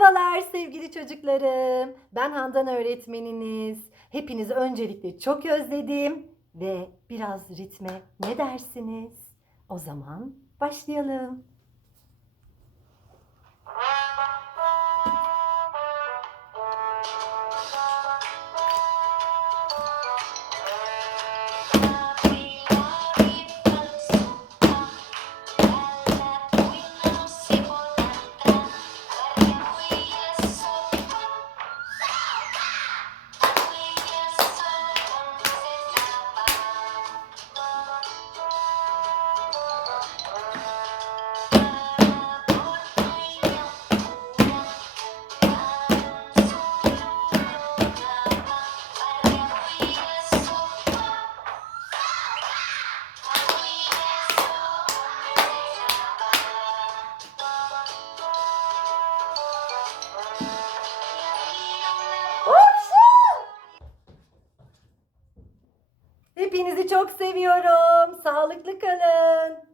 Merhabalar sevgili çocuklarım. Ben Handan öğretmeniniz. Hepinizi öncelikle çok özledim ve biraz ritme ne dersiniz? O zaman başlayalım. Hepinizi çok seviyorum. Sağlıklı kalın.